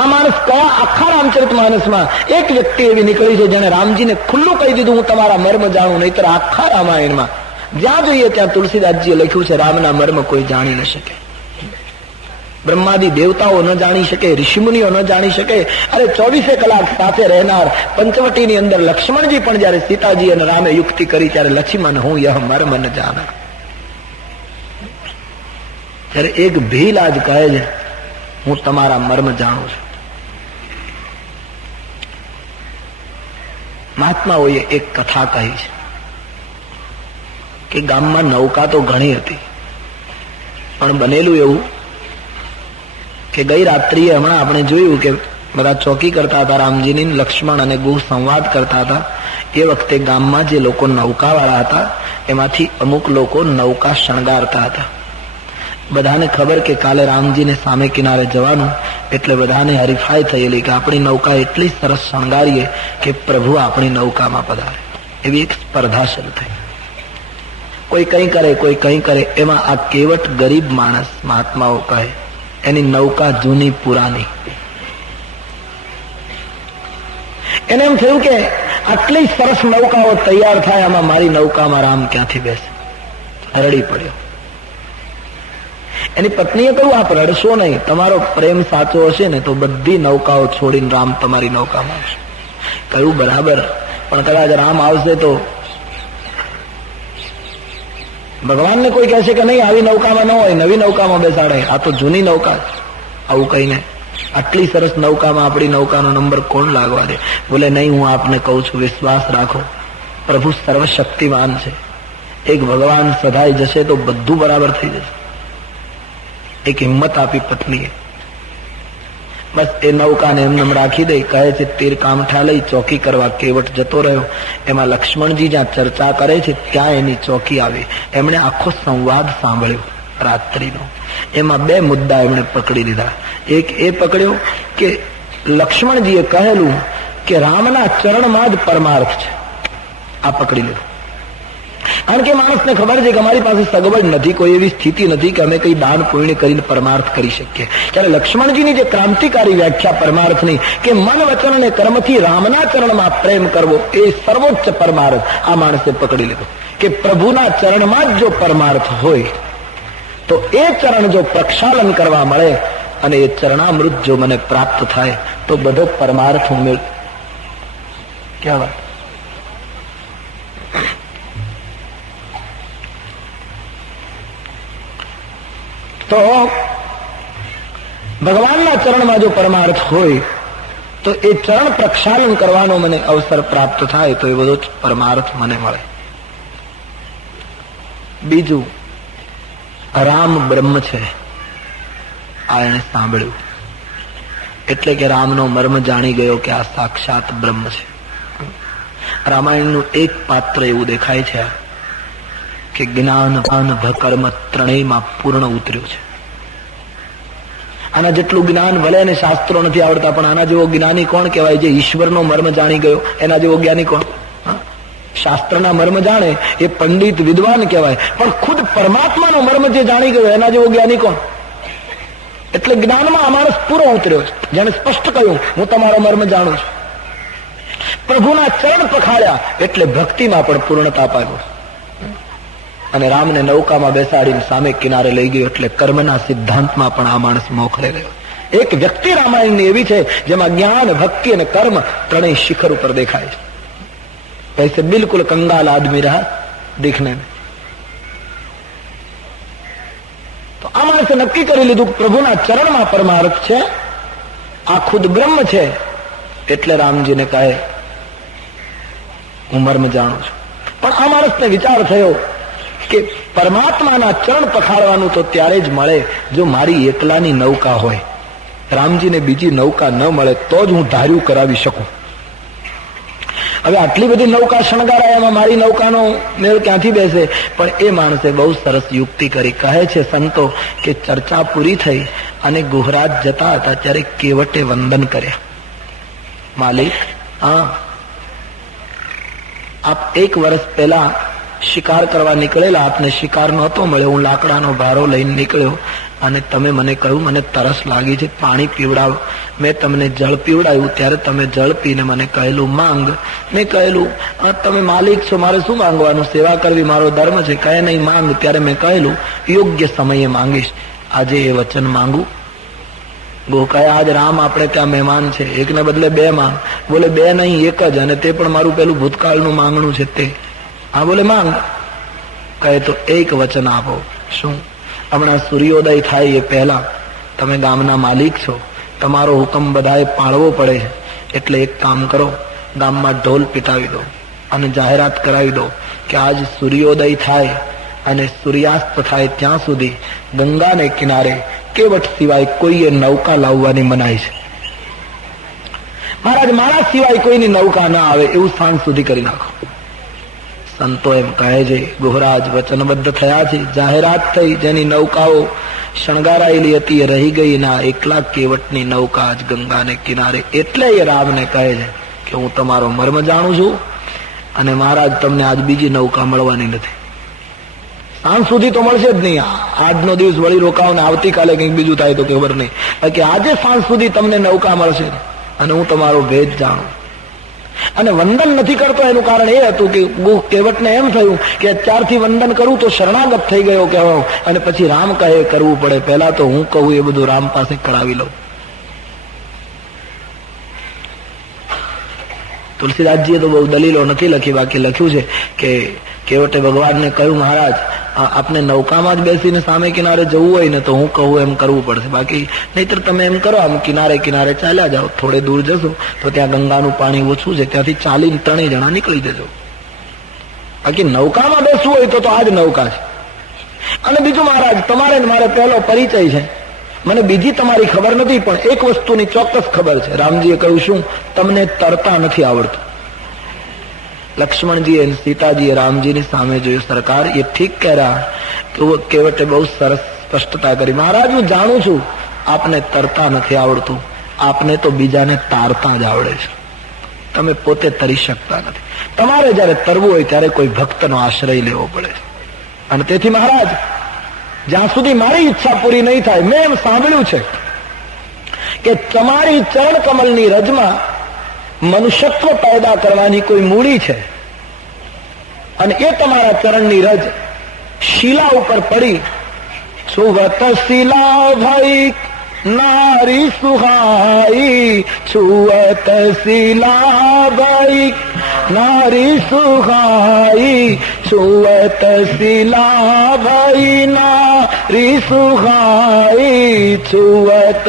આ માણસ કયા આખા રામચરિત માનસમાં એક વ્યક્તિ એવી નીકળી છે જેને રામજીને ખુલ્લું કહી દીધું હું તમારા મર્મ જાણું, નહીતર આખા રામાયણમાં જ્યાં જોઈએ ત્યાં તુલસીદાસજીએ લખ્યું છે રામના મર્મ કોઈ જાણી ન શકે, બ્રહ્માદિ દેવતાઓ ન જાણી શકે, ઋષિમુનિઓ ન જાણી શકે. અરે 24 કલાક સાથે રહેનાર પંચવટીની અંદર લક્ષ્મણજી પણ જયારે સીતાજી અને રામે યુક્તિ કરી ત્યારે લક્ષ્મણ હું યહ મર્મ ન જાના. ત્યારે એક ભીલ આજ કહે છે હું તમારા મર્મ જાણું છું. મહાત્માઓએ એક કથા કહી છે કે ગામમાં નૌકા તો ઘણી હતી, પણ બનેલું એવું કે ગઈ રાત્રિએ હમણાં આપણે જોયું કે બધા ચોકી કરતા હતા, રામજીની લક્ષ્મણ અને ગુહ સંવાદ કરતા હતા. એ વખતે ગામમાં જે લોકો નૌકા વાળા હતા એમાંથી અમુક લોકો નૌકા શણગારતા હતા. બધાને ખબર કે કાલે રામજીને સામે કિનારે જવાનું, એટલે બધાને હરીફાઈ થયેલી કે આપણી નૌકા એટલી સરસ શણગારીએ કે પ્રભુ આપણી નૌકામાં પધારે. એવી એક સ્પર્ધા શરૂ થઈ. કોઈ કંઈ કરે, કોઈ કંઈ કરે. એમાં આ કેવટ ગરીબ માણસ, મહાત્માઓ કહે, એની નૌકા જૂની પુરાની. એને એમ થયું કે આટલી સરસ નૌકાઓ તૈયાર થાય, આમાં મારી નૌકામાં રામ ક્યાંથી બેસે? રડી પડ્યો. એની પત્નીએ કહ્યું આપ રડશો નહીં, તમારો પ્રેમ સાચો હશે ને તો બધી નૌકાઓ છોડીને રામ તમારી નૌકામાં આવશે. કહ્યું બરાબર, પણ કદાચ રામ આવશે તો ભગવાનને કોઈ કહેશે કે નહીં આવી નૌકામાં ન હોય, નવી નૌકામાં બેસાડે, આ તો જૂની નૌકા. આવું કહીને આટલી સરસ નૌકામાં આપણી નૌકાનો નંબર કોણ લાગવા દે? બોલે નહીં, હું આપને કહું છું વિશ્વાસ રાખો, પ્રભુ સર્વશક્તિમાન છે. એક ભગવાન સધાઈ જશે તો બધું બરાબર થઈ જશે. એક હિંમત આપી પત્નીએ. બસ એ નૌકાને એમને રાખી દઈ. કહે છે તીર કામઠા લઈ ચોકી કરવા કેવટ જતો રહ્યો. એમાં લક્ષ્મણજી જ્યાં ચર્ચા કરે છે ત્યાં એની ચોકી આવી. એમણે આખો સંવાદ સાંભળ્યો રાત્રિનો. એમાં 2 મુદ્દા એમણે પકડી લીધા. એક એ પકડ્યો કે લક્ષ્મણજીએ કહેલું કે રામના ચરણમાં જ પરમાર્થ છે. આ પકડી લીધું. કારણ કે માણસને ખબર છે કે અમારી પાસે સગવડ નથી, કોઈ એવી સ્થિતિ નથી કે અમે કઈ દાન પુણ્ય કરીને પરમાર્થ કરી શકીએ. ત્યારે લક્ષ્મણજીની જે ક્રાંતિકારી વ્યાખ્યા પરમાર્થની કે મન વચન અને કર્મથી રામના ચરણમાં પ્રેમ કરવો એ સર્વોચ્ચ પરમાર્થ આ માણસે પકડી લીધો. કે પ્રભુના ચરણમાં જ જો પરમાર્થ હોય તો એ ચરણ જો પ્રક્ષાલન કરવા મળે અને એ ચરણામૃત જો મને પ્રાપ્ત થાય તો બધો પરમાર્થ હું મેળ. ક્યાં વાત? તો ભગવાનના ચરણમાં જો પરમાર્થ હોય તો એ ચરણ પ્રક્ષાલન કરવાનો મને અવસર પ્રાપ્ત થાય તો એ બધો જ પરમાર્થ મને મળે. બીજું, રામ બ્રહ્મ છે આ એને સાંભળ્યું, એટલે કે રામનો મર્મ જાણી ગયો કે આ સાક્ષાત બ્રહ્મ છે. રામાયણનું એક પાત્ર એવું દેખાય છે કે જ્ઞાન ભાન ભકર્મ ત્રણેયમાં પૂર્ણ ઉતર્યું છે. આના જેટલું જ્ઞાન ભલે એને શાસ્ત્રો નથી આવડતા, પણ આના જેવો જ્ઞાની કોણ કહેવાય જે ઈશ્વરનો મર્મ જાણી ગયો? એના જેવો જ્ઞાની કોણ? શાસ્ત્રના મર્મ જાણે એ પંડિત વિદ્વાન કહેવાય, પણ ખુદ પરમાત્માનો મર્મ જે જાણી ગયો એના જેવો જ્ઞાની કોણ? એટલે જ્ઞાનમાં આ માણસ પૂરો ઉતર્યો છે. જેને સ્પષ્ટ કહ્યું હું તમારો મર્મ જાણું છું. પ્રભુના ચરણ પખાડ્યા એટલે ભક્તિમાં પણ પૂર્ણતા પામ્યો. અને રામને નૌકામાં બેસાડીને સામે કિનારે લઈ ગયો એટલે કર્મના સિદ્ધાંતમાં પણ આ માણસ મોખરે ગયો. એક વ્યક્તિ રામાયણની એવી છે જેમાં જ્ઞાન, ભક્તિ અને કર્મ ત્રણેય શિખર ઉપર દેખાય છે. वैसे बिल्कुल कंगाल आदमी रहा देखने में. तो આ માણસે નક્કી કરી લીધું પ્રભુના ચરણમાં પરમાર્થ છે, આ ખુદ બ્રહ્મ છે. એટલે રામજીને કહે હું મર્મ જાણું છું. પણ આ માણસને વિચાર થયો કે પરમાત્માના ચરણ પખાડવાનું તો ત્યારે જ મળે જો મારી એકલાની નૌકા હોય. રામજીને બીજી નૌકા ન મળે તો જ હું ધાર્યું કરાવી શકું. હવે આટલી બધી નૌકા શણગારાય, એમાં મારી નૌકાનો મેળ ક્યાંથી બેસે? પણ એ માણસે બહુ સરસ યુક્તિ કરી. કહે છે સંતો કે ચર્ચા પૂરી થઈ અને ગુહરાજ જતા હતા ત્યારે કેવટે વંદન કર્યા. માલિક, હા આપ 1 વર્ષ પહેલા શિકાર કરવા નીકળેલા, આપને શિકાર નહોતો મળ્યો, હું લાકડાનો ભારો લઈને નીકળ્યો અને તમે મને કહ્યું મને તરસ લાગી છે, પાણી પીવડાવો. મેં તમને જળ પીવડાવ્યું ત્યારે તમે જળ પીને મને કહેલું માંગ. મેં કહેલું તમે માલિક છો, મારે શું માંગવાનું, સેવા કરવી મારો ધર્મ છે, કહે નહીં માંગ. ત્યારે મેં કહેલું યોગ્ય સમયે માંગીશ. આજે એ વચન માંગુ. ગો કહે આજ રામ આપણે ત્યાં મહેમાન છે, એકને બદલે બે માંગ. બોલે બે નહીં એક જ, અને તે પણ મારું પેલું ભૂતકાળનું માંગણું છે તે. હા બોલે માંગ. કહે તો એક વચન આપો. શું? હમણાં સૂર્યોદય થાય એ પહેલા તમે ગામના માલિક છો, તમારો હુકમ બધાએ પાળવો પડે છે, એટલે એક કામ કરો, ગામમાં ઢોલ પીટાવી દો અને જાહેરાત કરાવી દો કે આજ સૂર્યોદય થાય અને સૂર્યાસ્ત થાય ત્યાં સુધી ગંગાને કિનારે કેવટ સિવાય કોઈએ નૌકા લાવવાની મનાઈ છે. મહારાજ મારા સિવાય કોઈની નૌકા ના આવે એવું સાંજ સુધી કરી નાખો. સંતો એમ કહે છે ગોહરાજ વચનબદ્ધ થયા છે, જાહેરાત થઈ, જેની નૌકાઓ શણગારાયેલી હતી એ રહી ગઈ, ના એકલા કેવટની નૌકા આજ ગંગાને કિનારે. એટલે એ રામને કહે છે કે હું તમારો મર્મ જાણું છું અને મહારાજ તમને આજ બીજી નૌકા મળવાની નથી. સાંજ સુધી તો મળશે જ નહીં. આજનો દિવસ વળી રોકાવો ને આવતીકાલે કંઈક બીજું થાય તો ખબર નહીં, કે આજે સાંજ સુધી તમને નૌકા મળશે અને હું તમારો ભેદ જાણું. અને વંદન નથી કરતો એનું કારણ એ હતું કે કેવટને એમ થયું કે અત્યારથી વંદન કરું તો શરણાગત થઈ ગયો કહેવાય, અને પછી રામ કહે કરવું પડે, પહેલા તો હું કહું એ બધું રામ પાસે કરાવી લઉં. તુલસીદાસજીએ તો બહુ દલીલો નથી લખી, બાકી લખ્યું છે કે કેવટે ભગવાનને કહ્યું મહારાજ આપને નૌકામાં જ બેસીને સામે કિનારે જવું હોય ને તો હું કહું એમ કરવું પડશે, બાકી નહીતર તમે એમ કરો આમ કિનારે કિનારે ચાલ્યા જાઓ, થોડે દૂર જશો તો ત્યાં ગંગાનું પાણી ઓછું છે, ત્યાંથી ચાલીને 3 જણા નીકળી જજો. બાકી નૌકામાં બેસવું હોય તો આ જ નૌકા છે. અને બીજું મહારાજ તમારે મારે પહેલો પરિચય છે, મને બીજી તમારી ખબર નથી, પણ એક વસ્તુની ચોક્કસ ખબર છે. રામજીએ કહ્યું શું? તમને તરતા નથી આવડતું. લક્ષ્મણજી અને સીતાજીએ રામજીની સામે જોયું, સરકાર એ ઠીક કહે રહ્યા. તો કેવટે બહુ સરસ સ્પષ્ટતા કરી, મહારાજ હું જાણું છું આપને તરતા નથી આવડતું, આપને તો બીજાને તારતા જ આવડે છે, તમે પોતે તરી શકતા નથી. તમારે જયારે તરવું હોય ત્યારે કોઈ ભક્તનો આશ્રય લેવો પડે છે. અને તેથી મહારાજ જ્યાં સુધી મારી ઈચ્છા પૂરી નહીં થાય, મેં એમ સાંભળ્યું છે કે તમારી ચરણ કમલની રજમાં મનુષ્યત્વ પેદા કરવાની કોઈ મૂડી છે, અને એ તમારા ચરણની રજ શિલા ઉપર પડી. છુવત શિલા ભઈ નારી સુહાઈ, છુવત શિલા ભઈ નારી સુહાઈ, છુવત શિલા ભઈ નારી સુહાઈ, છુવત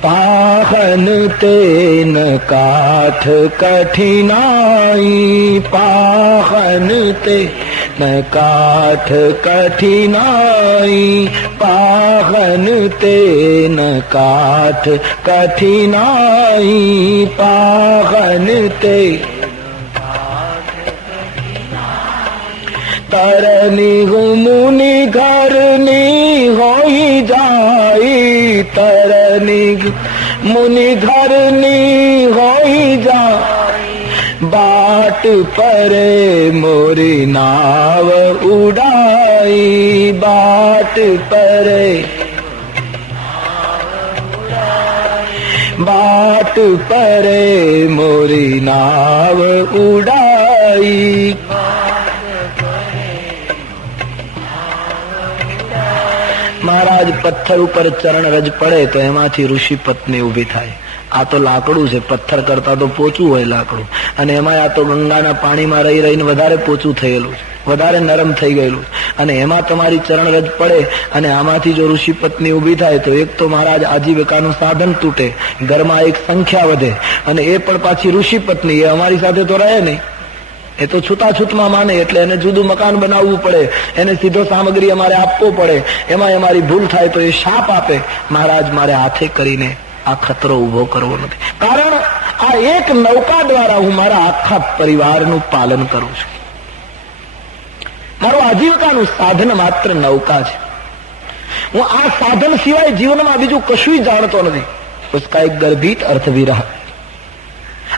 પાહન તેન કાઠ કઠિનાઈ, પાહન તેન કાઠ કઠિનાઈ, પાહન તેન કાઠ કઠિનાઈ, પાહન તે તરની મુનિ ઘરની હોઈ જાય, તરની મુનિ ઘરની હોઈ જાય, બાટ પરે મોરી નાવ ઉડાઈ, બાટ પરે બાટ પરે મોરી નાવ ઉડાઈ. મહારાજ પથ્થર ઉપર ચરણ રજ પડે તો એમાંથી ઋષિ પત્ની ઉભી થાય. આ તો લાકડું છે, પથ્થર કરતા તો પોચું હોય લાકડું, અને એમાં આ તો ગંગાના પાણીમાં રહી રહીને વધારે પોચું થયેલું છે, વધારે નરમ થઈ ગયેલું છે, અને એમાં તમારી ચરણ રજ પડે અને આમાંથી જો ઋષિ પત્ની ઉભી થાય તો એક તો મહારાજ આજીવિકાનું સાધન તૂટે, ઘરમાં એક સંખ્યા વધે, અને એ પણ પાછી ઋષિ પત્ની, એ અમારી સાથે તો રહે નહીં, એ તો છૂતાછૂતમાં માને, એટલે એને જુદું મકાન બનાવવું પડે, એને સીધો સામગ્રી અમારે આપવો પડે, એમાં અમારી ભૂલ થાય તો એ શાપ આપે. મહારાજ મારે હાથે કરીને આ ખતરો ઉભો કરવો નથી, કારણ આ એક નૌકા દ્વારા હું મારા આખા પરિવારનું પાલન કરું છું. મારું આજીવિકાનું સાધન માત્ર નૌકા છે. હું આ સાધન સિવાય જીવનમાં બીજું કશું જાણતો નથી. ઉસકા એક ગર્ભિત અર્થ વિરહ.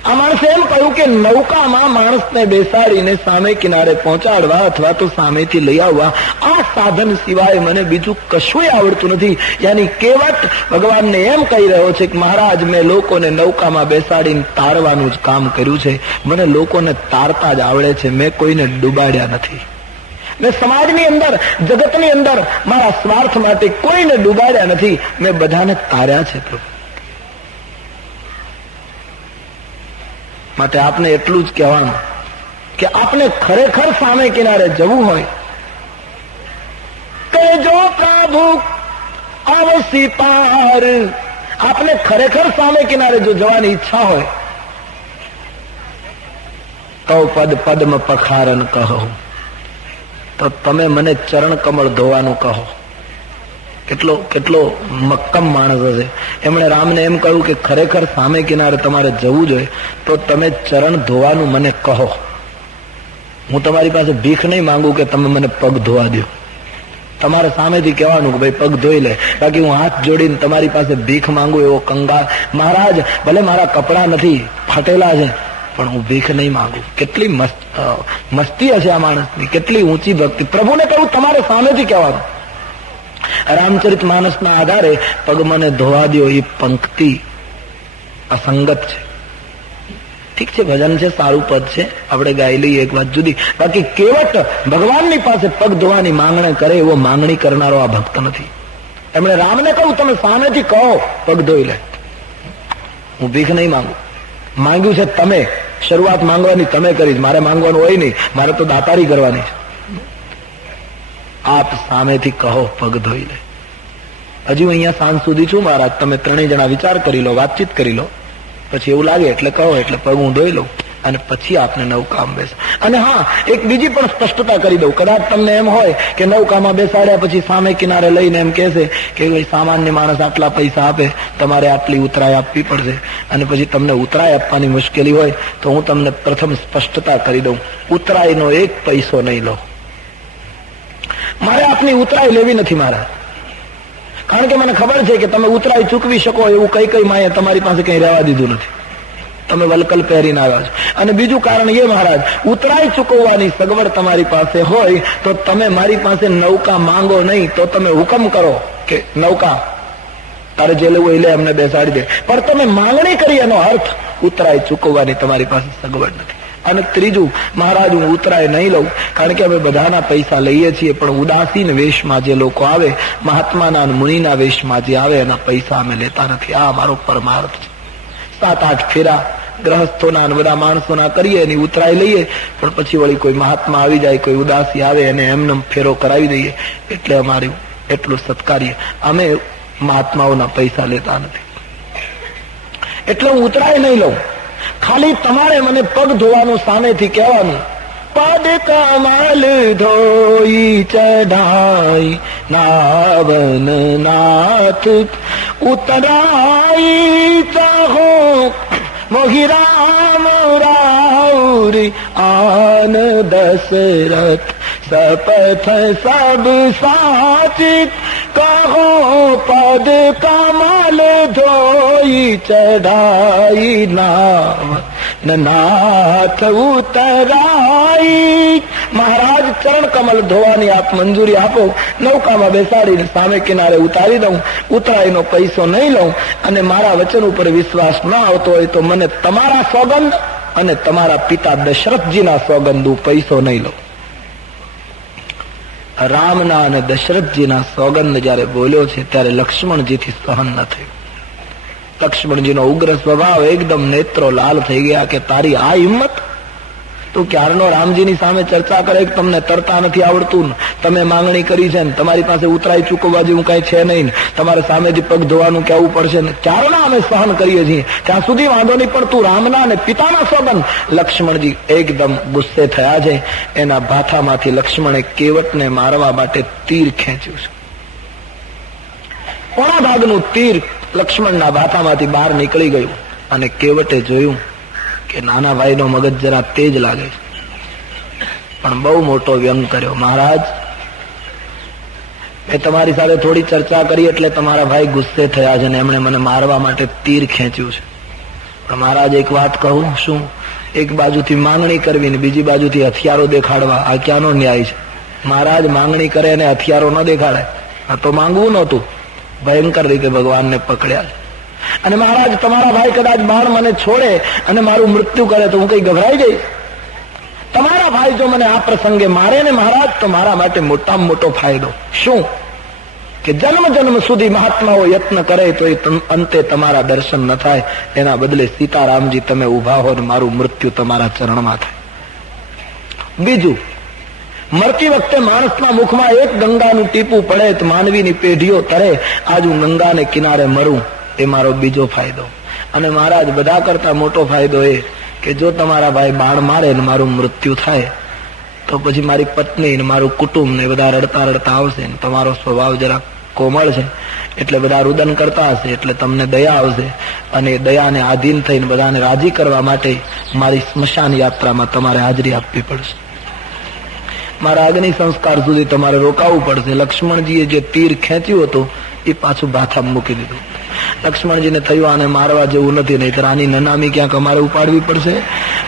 આ માણસે એમ કહ્યું કે નૌકામાં માણસને બેસાડીને સામે કિનારે પહોંચાડવા અથવા તો સામેથી લઈ આવવા, આ સાધન સિવાય મને બીજું કશું આવડતું નથી. યાની કેવટ ભગવાનને એમ કહી રહ્યો છે કે મહારાજ, મેં લોકોને નૌકામાં બેસાડીને તારવાનું જ કામ કર્યું છે. મને લોકોને તારતા જ આવડે છે, મેં કોઈને ડૂબાડ્યા નથી. મેં સમાજની અંદર, જગતની અંદર મારા સ્વાર્થ માટે કોઈને ડૂબાડ્યા નથી, મેં બધાને તાર્યા છે પ્રભુ. માટે આપને એટલું જ કહેવાનું કે આપને ખરેખર સામે કિનારે જવું હોય કે જો પ્રભુ અવસી પાર, આપને ખરેખર સામે કિનારે જો જવાની ઈચ્છા હોય તો પદ પદ્મ પખારન કહો, તો તમે મને ચરણ કમળ ધોવાનું કહો. કેટલો મક્કમ માણસ હશે. એમણે રામને એમ કહ્યું કે ખરેખર સામે કિનારે તમારે જવું જોઈએ તો તમે ચરણ ધોવાનું મને કહો. હું તમારી પાસે ભીખ નહીં માંગુ કે તમે મને પગ ધોવા દો. તમારે સામેથી કહેવાનું કે ભાઈ પગ ધોઈ લે. બાકી હું હાથ જોડીને તમારી પાસે ભીખ માંગુ એવો કંગાળ, મહારાજ ભલે મારા કપડા નથી, ફાટેલા છે, પણ હું ભીખ નહીં માંગુ. કેટલી મસ્તી હશે આ માણસની, કેટલી ઊંચી ભક્તિ. પ્રભુને કહ્યું તમારે સામેથી કહેવાનું. રામચરિત માનસના આધારે પગ મને ધોવા દો એ પંક્તિ અસંગત છે. ઠીક છે, ભજન છે, સારું પદ છે, આપણે ગાઈ લઈએ, એક વાત જુદી. બાકી કેવટ ભગવાનની પાસે પગ ધોવાની માંગણી કરે એવો માંગણી કરનારો આ ભક્ત નથી. એમણે રામને કહ્યું તમે સામેથી કહો પગ ધોઈ લે, હું ભીખ નહીં માંગુ. માંગ્યું છે તમે, શરૂઆત માંગવાની તમે કરી, મારે માંગવાનું હોય નહીં, મારે તો દાતારી કરવાની છે. આપ સામેથી કહો પગ ધોઈ લે. હજુ અહીંયા સાંજ સુધી છું મહારાજ, તમે ત્રણેય જણા વિચાર કરી લો, વાતચીત કરી લો, પછી એવું લાગે એટલે કહો, એટલે પગ હું ધોઈ લઉં અને પછી આપને નૌકામાં બેસો. અને હા, એક બીજી પણ સ્પષ્ટતા કરી દઉં. કદાચ તમને એમ હોય કે નૌકામાં બેસાડ્યા પછી સામે કિનારે લઈને એમ કહેશે કે સામાન્ય માણસ આટલા પૈસા આપે, તમારે આટલી ઉતરાય આપવી પડશે, અને પછી તમને ઉતરાય આપવાની મુશ્કેલી હોય તો હું તમને પ્રથમ સ્પષ્ટતા કરી દઉં, ઉતરાયનો એક પૈસો નહીં લો. મારે આપની ઉતરાય લેવી નથી મારા, કારણ કે મને ખબર છે કે તમે ઉતરાય ચૂકવી શકો એવું કઈ માએ તમારી પાસે કઈ રહેવા દીધું નથી. તમે વલકલ પહેરીને આવ્યા છો. અને બીજું કારણ એ મહારાજ, ઉતરાય ચૂકવવાની સગવડ તમારી પાસે હોય તો તમે મારી પાસે નૌકા માંગો નહીં, તો તમે હુકમ કરો કે નૌકા તારે જે લેવું એ લે, અમને બેસાડી દે. પણ તમે માંગણી કરી એનો અર્થ ઉતરાય ચૂકવવાની તમારી પાસે સગવડ નથી. અને ત્રીજું, મહારાજ હું ઉતરાય નહીં લઉં, કારણ કે અમે બધાના પૈસા લઈએ છીએ, પણ ઉદાસીન વેશમાં જે લોકો આવે, મહાત્માના મુનિના વેશમાં જે આવે, એના પૈસા અમે લેતા નથી. આ અમારો પરમાર્થ છે. 7-8 ફેરા ગ્રહસ્થોના બધા માણસોના કરીએ, એની ઉતરાય લઈએ, પણ પછી વળી કોઈ મહાત્મા આવી જાય, કોઈ ઉદાસી આવે, એને એમને ફેરો કરાવી દઈએ, એટલે અમારું એટલું સત્કાર્ય. અમે મહાત્માઓના પૈસા લેતા નથી, એટલે હું ઉતરાય નહીં લઉં. ખાલી તમારે મને પગ ધોવાનું સામેથી કહેવાનું, પદ કમલ ધોઈ ચઢાઈ નાવન નાથ ઉતરાઈ ચાહો મોહી રામ રાઉરી આન દશરથ સપથ સબ સાચિત કહો પદ કમલ ધોઈ ચઢાઈ નાથ ઉતરાઈ. મહારાજ ચરણ કમલ ધોવાની આપ મંજૂરી આપો, નૌકામાં બેસાડીને સામે કિનારે ઉતારી દઉં, ઉતરાઈનો પૈસો નહીં લઉં, અને મારા વચન ઉપર વિશ્વાસ ન આવતો હોય તો મને તમારા સોગંદ અને તમારા પિતા દશરથજીના સોગંદ પૈસો નહીં લઉં. રામના અને દશરથજીના સોગંદ જયારે બોલ્યો છે ત્યારે લક્ષ્મણજીથી સહન ન થયું. લક્ષ્મણજીનો ઉગ્ર સ્વભાવ, એકદમ નેત્રો લાલ થઈ ગયા કે તારી આ હિંમત, તું ક્યારનો રામજીની સામે ચર્ચા કરે કે તમને તરતા નથી આવડતું, તમે માંગણી કરી છે ને તમારી પાસે ઉતરાઈ ચૂકવવા જેવું કઈ છે નહીં, તમારે સામેથી પગ ધોવાનું કહેવું પડશે ને, ક્યારના અમે સહન કરીએ છીએ, ત્યાં સુધી વાંધો નહીં, પણ તું રામના અને પિતાના સોગંદ. લક્ષ્મણજી એકદમ ગુસ્સે થયા છે. એના ભાથામાંથી લક્ષ્મણે કેવટને મારવા માટે તીર ખેંચ્યું છે. પોણા ભાગનું તીર લક્ષ્મણના ભાથામાંથી બહાર નીકળી ગયું, અને કેવટે જોયું કે નાના ભાઈનો મગજ જરા તેજ લાગે છે, પણ બહુ મોટો વ્યંગ કર્યો. મહારાજ, મેં તમારી સાથે થોડી ચર્ચા કરી એટલે તમારા ભાઈ ગુસ્સે થયા છે ને એમણે મને મારવા માટે તીર ખેંચ્યું છે. પણ મહારાજ એક વાત કહું, શું? એક બાજુથી માંગણી કરવી ને બીજી બાજુથી હથિયારો દેખાડવા, આ ક્યાંનો ન્યાય છે? મહારાજ માંગણી કરે અને હથિયારો ન દેખાડે, આ તો માંગવું નહોતું. ભયંકર રીતે ભગવાનને પકડ્યા. અને મહારાજ, તમારા ભાઈ કદાચ બાણ મને છોડે અને મારું મૃત્યુ કરે તો હું કઈ ગભરાઈ જઈશ? તમારા ભાઈ જો મને આ પ્રસંગે મારે ને મહારાજ, તો મારા માટે મોટામાં મોટો ફાયદો શું? કે જન્મ જન્મ સુધી મહાત્માઓ યત્ન કરે તો એ અંતે તમારા દર્શન ન થાય. એના બદલે સીતારામજી તમે ઉભા હો ને મારું મૃત્યુ તમારા ચરણમાં થાય. બીજું, મરતી વખતે માણસના મુખમાં એક ગંગાનું ટીપું પડે તો માનવીની પેઢીઓ તરે. આજ હું ગંગાને કિનારે મરું, એ મારો બીજો ફાયદો. અને મહારાજ, બધા કરતા મોટો ફાયદો એ કે જો તમારા ભાઈ બાણ મારે ને મારું મૃત્યુ થાય તો પછી મારી પત્ની ને મારું કુટુંબ ને બધા રડતા રડતા આવશે. તમારો સ્વભાવ જરા કોમળ છે એટલે બધા રુદન કરતા હશે, એટલે તમને દયા આવશે. અને દયાને આધીન થઈને બધાને રાજી કરવા માટે મારી સ્મશાન યાત્રામાં તમારે હાજરી આપવી પડશે. મારા અગ્નિ સંસ્કાર સુધી તમારે રોકાવું પડશે. લક્ષ્મણજીએ જે તીર ખેંચ્યું હતું એ પાછું ભાથામાં મૂકી દીધું. લક્ષ્મણજીને થયું આને મારવા જેવું નથી, નહીતર આની નનામી ક્યાંક અમારે ઉપાડવી પડશે.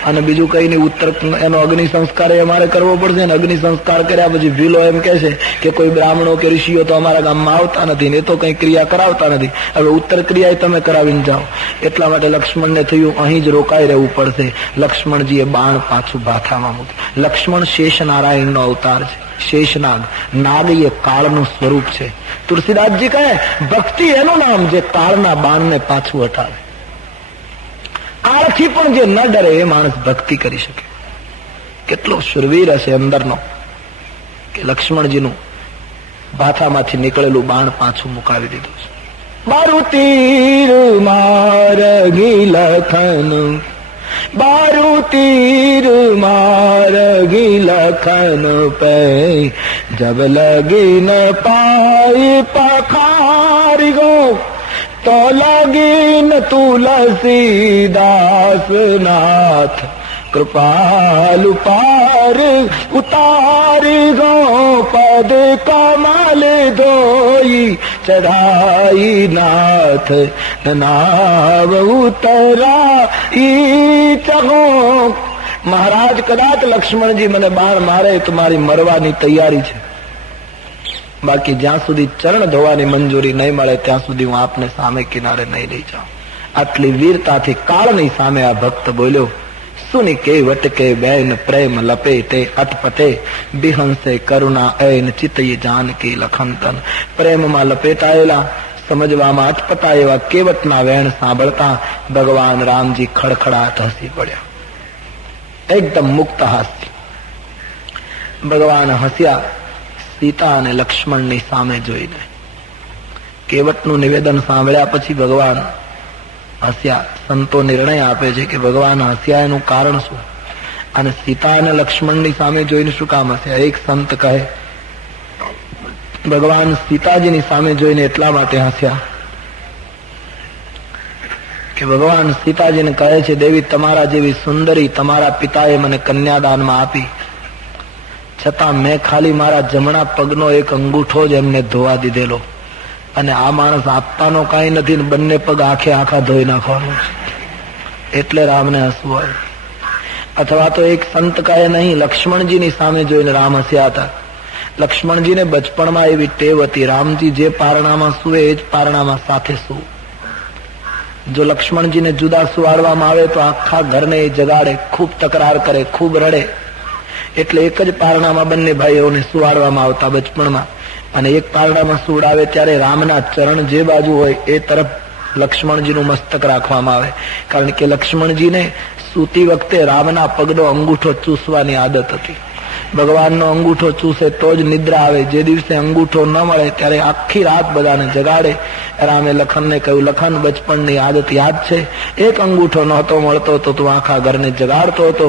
અને બીજું કઈ નહીં, ઉત્તર એનો અગ્નિ સંસ્કાર અમારે કરવો પડશે. અને અગ્નિ સંસ્કાર કર્યા પછી ભીલો એમ કહે છે કે કોઈ બ્રાહ્મણો કે ઋષિઓ તો અમારા ગામમાં આવતા નથી, એ તો કઈ ક્રિયા કરાવતા નથી, હવે ઉત્તર ક્રિયા તમે કરાવીને જાઓ. એટલા માટે લક્ષ્મણને થયું અહીં જ રોકાઈ રહેવું પડશે. લક્ષ્મણજીએ બાણ પાછું ભાથામાં મૂક્યું. લક્ષ્મણ શેષ નારાયણનો અવતાર છે. શેષનાગ, નાગ એ કાળનું સ્વરૂપ છે. તુલસીદાસજી કહે ભક્તિ એનું નામ જે કાળના બાણને પાછું હટાવે. કાળથી પણ જે ન ડરે એ માણસ ભક્તિ કરી શકે. કેટલો શુરવીર હશે અંદરનો કે લક્ષ્મણજીનું ભાથામાંથી નીકળેલું બાણ પાછું મુકાવી દીધું છે. મારું તીર મારગી લખન, બારું તીર મારગી લખન પે, જબ લગી ન પાઈ પખારી ગો, તો લગી ન તુલસીદાસ નાથ, કૃપાલુ પાર ઉતારી ગો, પદ કમલ ધોઈ ચઢાઈ નાથ, નાવ ઉતરા ઈ ચહો. મહારાજ, કદાચ લક્ષ્મણજી મને બાણ મારે તો મારી મરવાની તૈયારી છે, બાકી જ્યાં સુધી ચરણ ધોવાની મંજૂરી નહીં મળે ત્યાં સુધી હું આપને સામે કિનારે નહીં લઈ જાઉં. આટલી વીરતાથી કાળની સામે આ ભક્ત બોલ્યો. સુની કે વટકે બેન પ્રેમ લપેટે, અટપટે બિહંસે કરુણા એન ચિતઈ જાનકી લખંતન. પ્રેમમાં લપેટાયેલા, સમજવામાં અટપટા એવા કેવટના વેણ સાંભળતા ભગવાન રામજી ખડખડાટ હસી પડ્યા. એકદમ મુક્ત હાસ્ય ભગવાન હસ્યા. સીતા અને લક્ષ્મણની સામે જોઈને કેવટનું નિવેદન સાંભળ્યા પછી ભગવાન હસ્યા. સંતો નિર્ણય આપે છે કે ભગવાન હસ્યા એનું કારણ શું, અને સીતા અને લક્ષ્મણની સામે જોઈને શું કામ હસ્યા? એક સંત કહે ભગવાન સીતાજીની સામે જોઈને એટલા માટે હસ્યા કે ભગવાન સીતાજીને કહે છે, દેવી તમારા જેવી સુંદરી તમારા પિતાએ મને કન્યાદાનમાં આપી, છતાં મેં ખાલી મારા જમણા પગનો એક અંગૂઠો જ એમને ધોવા દીધેલો, અને આ માણસ આપવાનો કાંઈ નથી ને બંને પગ આખે આખા ધોઈ નાખવાનું છે. એટલે રામને હસવું આવ્યું. અથવા તો એક સંત કહે નહીં, લક્ષ્મણજીની સામે જોઈને રામ હસ્યા હતા. લક્ષ્મણજીને બચપણમાં એવી ટેવ હતી, રામજી જે પારણામાં સુવે એ જ પારણામાં સાથે સુવું. જો લક્ષ્મણજીને જુદા સુવાડવામાં આવે તો આખા ઘરને એ જગાડે, ખૂબ તકરાર કરે, ખૂબ રડે. એટલે એક જ પારણામાં બંને ભાઈઓને સુવાડવામાં આવતા બચપણમાં. અને એક પારણામાં સુવડાવે ત્યારે રામના ચરણ જે બાજુ હોય એ તરફ લક્ષ્મણજીનું મસ્તક રાખવામાં આવે, કારણ કે લક્ષ્મણજીને સૂતી વખતે રામના પગનો અંગૂઠો ચૂસવાની આદત હતી. ભગવાનનો અંગૂઠો ચૂસે તો જ નિદ્રા આવે. જે દિવસે અંગૂઠો ન મળે ત્યારે આખી રાત બધાને જગાડે. રામે લખનને કહ્યું, લખન બચપણની આદત યાદ છે, એક અંગૂઠો નહોતો મળતો તો તું આખા ઘરને જગાડતો હતો,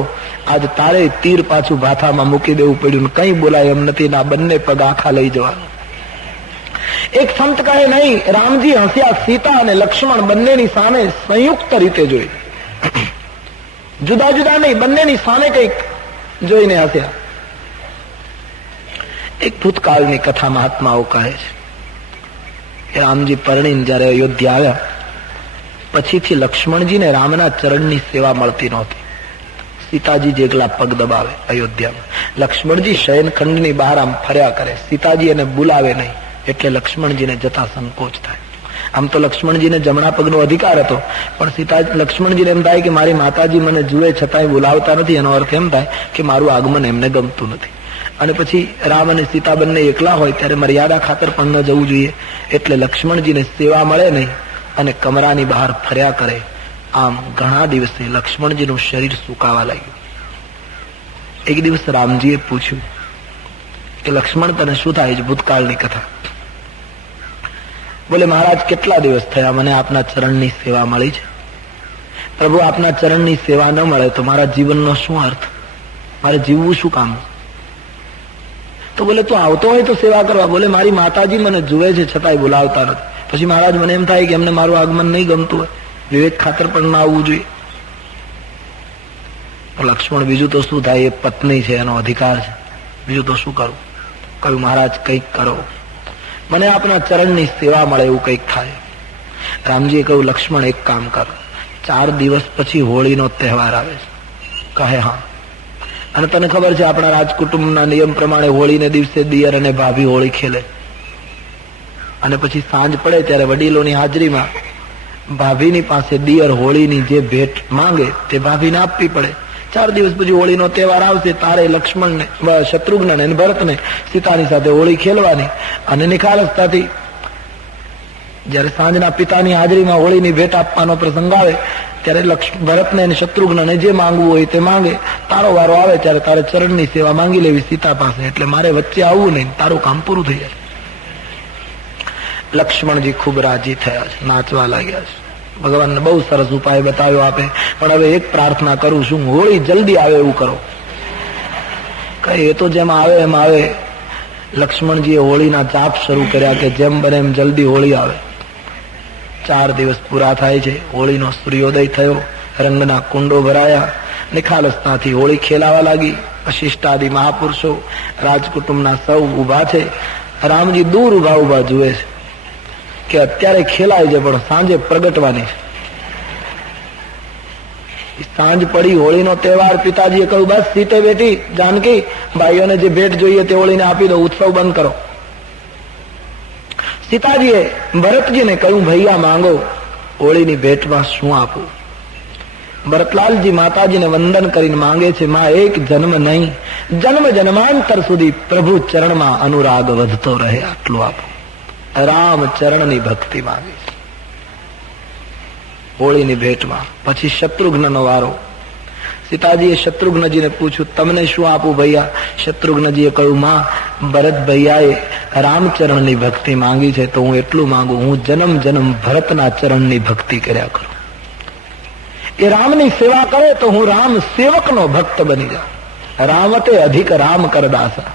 આજ તારે તીર પાછું ભાથામાં મૂકી દેવું પડ્યું, કઈ બોલાય એમ નથી, ના બંને પગ આખા લઈ જવાનું. એક સંત કહે નહીં, રામજી હસ્યા સીતા અને લક્ષ્મણ બંનેની સામે સંયુક્ત રીતે જોઈ, જુદા જુદા નહીં, બંનેની સામે કઈક જોઈને હસ્યા. એક ભૂતકાળની કથા મહાત્માઓ કહે છે કે રામજી પરણીને જયારે અયોધ્યા આવ્યા પછીથી લક્ષ્મણજીને રામના ચરણની સેવા મળતી નહોતી. સીતાજી જેટલા પગ દબાવે અયોધ્યામાં, લક્ષ્મણજી શયનખંડની બહાર આમ ફર્યા કરે, સીતાજી એને બોલાવે નહીં, એટલે લક્ષ્મણજીને જતા સંકોચ થાય. આમ તો લક્ષ્મણજીને જમણા પગનો અધિકાર હતો, પણ લક્ષ્મણજીને એમ થાય કે મારી માતાજી મને જુએ છતાંય બોલાવતા નથી. એનો અર્થ એમ થાય કે મારું આગમન એમને ગમતું નથી. અને પછી રામ અને સીતા બંને એકલા હોય ત્યારે મર્યાદા ખાતર પણ ન જવું જોઈએ, એટલે લક્ષ્મણજીને સેવા મળે નહીં અને કમરાની બહાર ફર્યા કરે. આમ ઘણા દિવસે લક્ષ્મણજીનું શરીર સુકાવા લાગ્યું. એક દિવસ રામજીએ પૂછ્યું કે લક્ષ્મણ તને શું થાય છે? ભૂતકાળની કથા. બોલે મહારાજ કેટલા દિવસ થયા મને આપના ચરણની સેવા મળી છે. પ્રભુ આપના ચરણની સેવા ન મળે તો મારા જીવનનો શું અર્થ? મારે જીવવું શું કામ? તો બોલે તું આવતો હોય તો સેવા કરવા. બોલે મારી માતાજી મને જુએ છે છતાંય બોલાવતા નથી. પછી મહારાજ મને એમ થાય કે એમને મારું આગમન નહીં ગમતું હોય, વિવેક ખાતર પણ ના આવવું જોઈએ. લક્ષ્મણ બીજું તો શું થાય, એ પત્ની છે, એનો અધિકાર છે, બીજું તો શું કરું? કહ્યું મહારાજ કંઈક કરો, મને આપના ચરણની સેવા મળે એવું કંઈક થાય. રામજીએ કહ્યું લક્ષ્મણ એક કામ કર, 4 દિવસ પછી હોળીનો તહેવાર આવે છે. કહે હા. અને તને ખબર છે આપણા રાજકુટુંબના નિયમ પ્રમાણે હોળીને દિવસે દિયર અને ભાભી હોળી ખેલે, અને પછી સાંજ પડે ત્યારે વડીલોની હાજરીમાં ભાભીની પાસે દિયર હોળીની જે ભેટ માંગે તે ભાભીને આપવી પડે. 4 દિવસ પછી હોળીનો તહેવાર આવશે, તારે લક્ષ્મણને, શત્રુઘ્નને અને ભરતને સીતાની સાથે હોળી ખેલવાની. અને નિખાલસતાથી જયારે સાંજના પિતાની હાજરીમાં હોળીની ભેટ આપવાનો પ્રસંગ આવે ત્યારે ભરતને અને શત્રુઘ્નને જે માંગવું હોય તે માંગે. તારો વારો આવે ત્યારે તારે ચરણની સેવા માંગી લેવી સીતા પાસે, એટલે મારે વચ્ચે આવવું નહીં, તારું કામ પૂરું થઈ જાય. લક્ષ્મણજી ખૂબ રાજી થયા છે, નાચવા લાગ્યા છે. ભગવાનને બહુ સરસ ઉપાય બતાવ્યો આપે, પણ હવે એક પ્રાર્થના કરું છું, હોળી જલ્દી આવે એવું કરો. કઈ એ તો જેમ આવે એમ આવે. લક્ષ્મણજીએ હોળીના જાપ શરૂ કર્યા કે જેમ બને એમ જલ્દી હોળી આવે. 4 દિવસ પૂરા થાય છે, હોળીનો સૂર્યોદય થયો, રંગના કુંડો ભરાયા, નિખાલસતાથી હોળી ખેલાવા લાગી. વશિષ્ઠાદિ મહાપુરુષો રાજકુટુંબના સૌ ઉભા છે. રામજી દૂર ઉભા ઉભા જુએ છે કે અત્યારે ખેલાય છે પણ સાંજે પ્રગટવાની છે. સાંજ પડી, હોળીનો તહેવાર. પિતાજીએ કહ્યું બસ સીતે બેટી, જાનકી ભાઈઓને જે ભેટ જોઈએ તે હોળીને આપી દો, ઉત્સવ બંધ કરો. સીતાજીએ ભરતજીને કહ્યું ભૈયા માંગો, હોળીની ભેટમાં શું આપું? ભરતલાલજી માતાજીને વંદન કરીને માંગે છે, માં એક જન્મ નહીં, જન્મ જન્માંતર સુધી પ્રભુ ચરણમાં અનુરાગ વધતો રહે, આટલું આપો. રામ ચરણની ભક્તિ માંગી છે હોળીની ભેટમાં. પછી શત્રુઘ્નનો વારો. સીતાજીએ શત્રુઘ્નજીને પૂછ્યું તમને શું આપું ભૈયા? શત્રુઘ્નજીએ કહ્યું માં, ભરત ભૈયાએ રામચરણની ભક્તિ માંગી છે તો હું એટલું માંગુ, હું જન્મ જન્મ ભરતના ચરણની ભક્તિ કર્યા કરું. એ રામની સેવા કરે તો હું રામ સેવકનો ભક્ત બની જાઉં. રામતે અધિક રામ કરદાસા.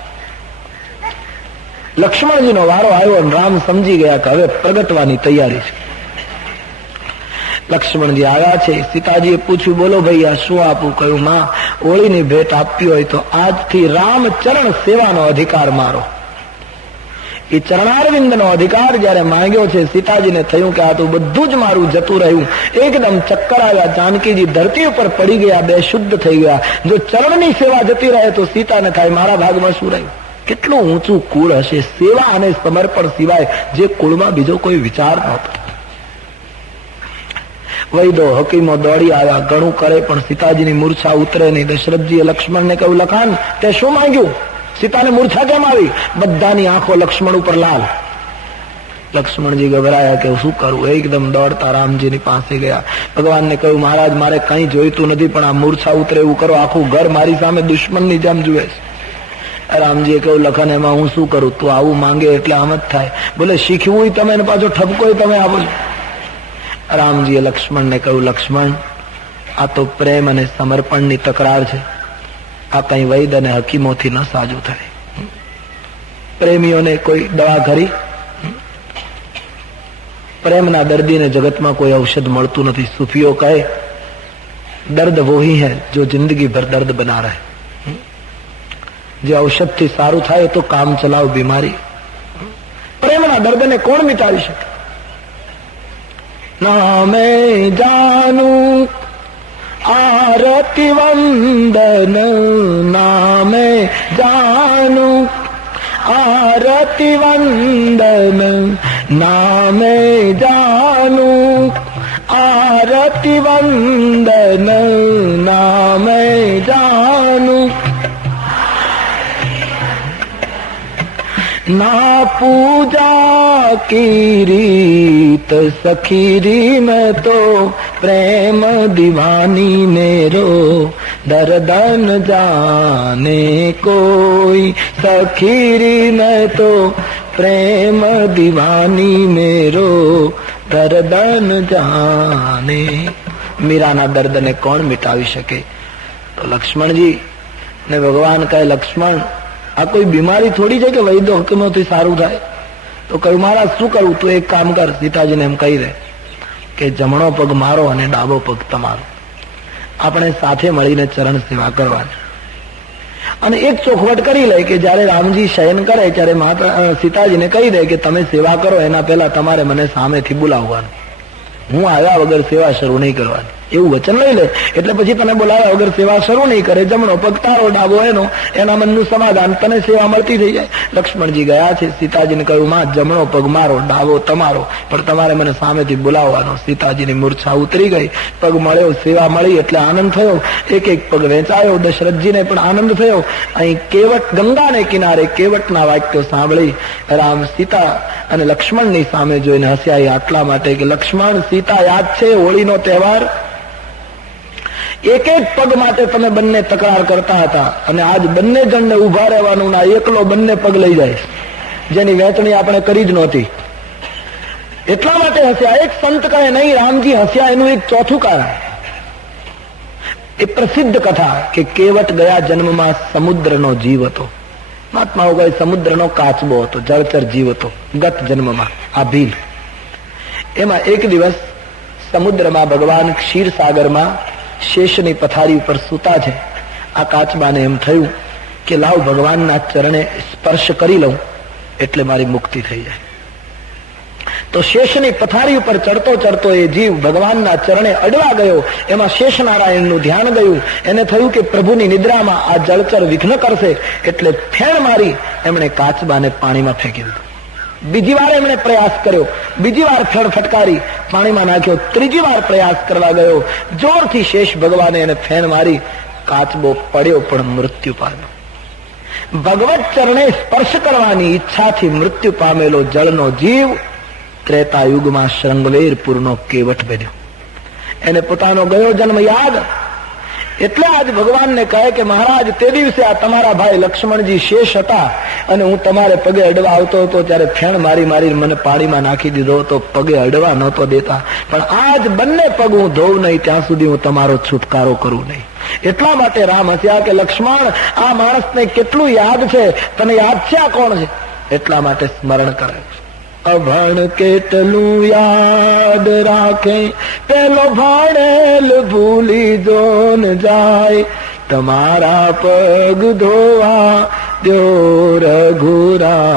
લક્ષ્મણજીનો વારો આવ્યો અને રામ સમજી ગયા કે હવે પ્રગટવાની તૈયારી છે. લક્ષ્મણજી આવ્યા છે. સીતાજીએ પૂછ્યું બોલો ભૈયા શું આપું? કહ્યું માં, હોળીની ભેટ આપવી હોય તો આજથી રામ ચરણ સેવાનો અધિકાર મારો. એ ચરણારવિંદનો અધિકાર જયારે માંગ્યો છે, સીતાજીને થયું કે આ તો બધું જ મારું જતું રહ્યું. એકદમ ચક્કર આવ્યા. જાનકીજી ધરતી ઉપર પડી ગયા, બે શુદ્ધ થઈ ગયા. જો ચરણની સેવા જતી રહે તો સીતાને થાય મારા ભાગમાં શું રહ્યું? કેટલું ઊંચું કુળ હશે! સેવા અને સમર્પણ સિવાય જે કુળમાં બીજો કોઈ વિચાર નહોતો. વૈદો હકીમો દોડી આવ્યા, ઘણું કરે પણ સીતાજીની મૂર્છા ઉતરે નહીં. દશરથજીએ લક્ષ્મણને કહ્યું લખાન તે શું માંગ્યું? સીતાને મૂર્છા કેમ આવી? બધાની આંખો લક્ષ્મણ ઉપર લાલ. લક્ષ્મણજી ગભરાયા કે શું કરવું? એકદમ દોડતા રામજીની પાસે ગયા. ભગવાનને કહ્યું મહારાજ મારે કંઈ જોઈતું નથી, પણ આ મૂર્છા ઉતરે એવું કરો. આખું ઘર મારી સામે દુશ્મનની જેમ જુએ છે. રામજીએ કહ્યું લખન એમાં હું શું કરું? તું આવું માંગે એટલે આમ જ થાય. બોલે શીખવું તમે ને પાછો ઠપકો તમે આપો છો. રામજીએ લક્ષ્મણને કહ્યું લક્ષ્મણ, આ તો પ્રેમ અને સમર્પણની તકરાર છે. આ કઈ વૈદ અને હકીમોથી ન સાજું થાય. પ્રેમીઓને કોઈ દવા કરી? પ્રેમના દર્દીને જગતમાં કોઈ ઔષધ મળતું નથી. સૂફીઓ કહે દર્દ વોહી હૈ જો જિંદગી ભર દર્દ બના રહે. જે ઔષધથી સારું થાય તો કામ ચલાવ બીમારી. પ્રેમના દર્દને કોણ મિટાવી શકે? नामे जानू आरती वंदन, नामे जानू आरती वंदन, नामे जानू आरती वंदन, नामे जानू ना पूजा की रीत सखीरी में तो प्रेम दीवानी मेरो, दर्दन जाने कोई सखीरी में तो प्रेम दीवानी मेरो, दर्दन जाने। मीराना दर्द ने कौन मिटावी शके? तो लक्ष्मण जी ने भगवान कहे, लक्ष्मण आ कोई बीमारी थोड़ी है कि वैद्य हुकमोથી સારું થાય? તો કહ્યું મહારાજ શું કરું? તું એક કામ કર, સીતાજીને એમ કહી દે કે જમણો પગ મારો અને ડાબો પગ તમારો, આપણે સાથે મળીને ચરણ સેવા કરવાની. અને એક ચોખવટ કરી લે કે જયારે રામજી શયન કરે ત્યારે માતા સીતાજીને કહી દે કે તમે સેવા કરો એના પહેલા તમારે મને સામેથી બોલાવવાનું, હું આવ્યા વગર સેવા શરૂ નહીં કરવાની, એવું વચન લઈ લે. એટલે પછી તને બોલાવ્યા વગર સેવા શરૂ નહીં કરે, જમણો પગ તારો ડાબો એનો, એના મનનું સમાધાન, તને સેવા મળતી થઈ જાય. લક્ષ્મણજી ગયા છે, સીતાજીને કહ્યું માં જમણો પગ મારો ડાબો તમારો, પણ તમારે મને સામેથી બોલાવવાનો. સીતાજીની મૂર્છા ઉતરી ગઈ, પગ મળ્યો, સેવા મળી એટલે આનંદ થયો, એક એક પગ વેચાયો. દશરથજીને પણ આનંદ થયો. અહીં કેવટ ગંગાને કિનારે કેવટના વાક્યો સાંભળી રામ સીતા અને લક્ષ્મણની સામે જોઈને હસ્યા. આટલા માટે કે લક્ષ્મણ સીતા યાદ છે હોળીનો તહેવાર? એક એક પગ માટે તમે બંને તકરાર કરતા હતા અને આજ બંને જણને ઉભા રહેવાનું ના, એકલો બંને પગ લઈ જાય, જેની વહેંચણી આપણે કરી જ નહોતી. એટલા માટે હસ્યા. એક સંત કહે નહીં, રામજી હસ્યા એનું એક ચોથું કારણ, એ પ્રસિદ્ધ કથા કે કેવટ ગયા જન્મમાં સમુદ્રનો જીવ હતો. મહાત્માઓ કહે સમુદ્રનો કાચબો હતો, જળચર જીવ હતો ગત જન્મમાં, આ ભીલ. એમાં એક દિવસ સમુદ્રમાં ભગવાન ક્ષીરસાગરમાં શેષની પથારી ઉપર સૂતા છે. આ કાચબાને એમ થયું કે લાવ ભગવાનના ચરણે સ્પર્શ કરી લઉં એટલે મારી મુક્તિ થઈ જાય. તો શેષની પથારી ઉપર ચડતો ચડતો એ જીવ ભગવાનના ચરણે અડવા ગયો. એમાં શેષનારાયણનું ધ્યાન ગયું. એને થયું કે પ્રભુની નિદ્રામાં આ જળચર વિઘ્ન કરશે, એટલે ફેણ મારી એમણે કાચબાને પાણીમાં ફેંકી દીધું. બીજી વાર એમણે પ્રયાસ કર્યો, બીજી વાર ફેણ ફટકારી પાણીમાં નાખ્યો, ત્રીજી વાર પ્રયાસ કરવા ગયો, જોરથી શેષ ભગવાને એને ફેણ મારી, કાચબો પડ્યો પણ મૃત્યુ પામ્યો. ભગવત ચરણે સ્પર્શ કરવાની ઈચ્છાથી મૃત્યુ પામેલો જળનો જીવ ત્રેતાયુગમાં શૃંગવેરપુરનો કેવટ બન્યો. એને પોતાનો ગયો જન્મ યાદ. એટલે આજ ભગવાનને કહે કે મહારાજ તે દિવસે આ તમારા ભાઈ લક્ષ્મણજી શેષ હતા અને હું તમારે પગે અડવા આવતો હતો ત્યારે ફેણ મારી મારી મને પાણીમાં નાખી દીધો હતો, પગે અડવા નહોતો દેતા, પણ આજ બંને પગ હું ધોઉં નહીં ત્યાં સુધી હું તમારો છુટકારો કરું નહીં. એટલા માટે રામ હસ્યા કે લક્ષ્મણ આ માણસને કેટલું યાદ છે, તને યાદ છે આ કોણ છે? એટલા માટે સ્મરણ કરે. અભણ કેટલું યાદ રાખે, પેલો ભાણેલ ભૂલી જો ન જાય, તમારા પગ ધોવા દ્યો રઘુરાયજી,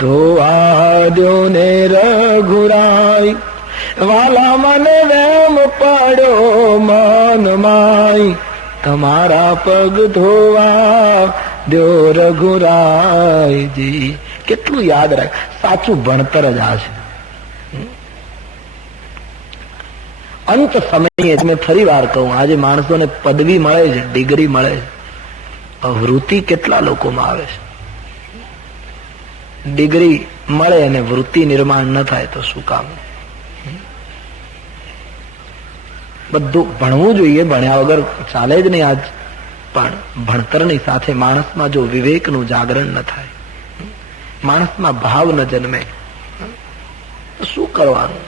ધોવા દ્યો ને રઘુરાય, વાલા મને વેમ પડ્યો મન માય, તમારા પગ ધોવા દ્યો રઘુરાયજી. કેટલું યાદ રાખ. સાચું ભણતર જ આ છે. અંત સમયે મેં ફરી વાર કહું, આજે માણસોને પદવી મળે છે, ડિગ્રી મળે છે, વૃત્તિ કેટલા લોકોમાં આવે છે. ડિગ્રી મળે અને વૃત્તિ નિર્માણ ન થાય તો શું કામ? બધું ભણવું જોઈએ, ભણ્યા વગર ચાલે જ નહીં આજ. પણ ભણતરની સાથે માણસમાં જો વિવેકનું જાગરણ ન થાય, માણસમાં ભાવ ન જન્મે, શું કરવાનું?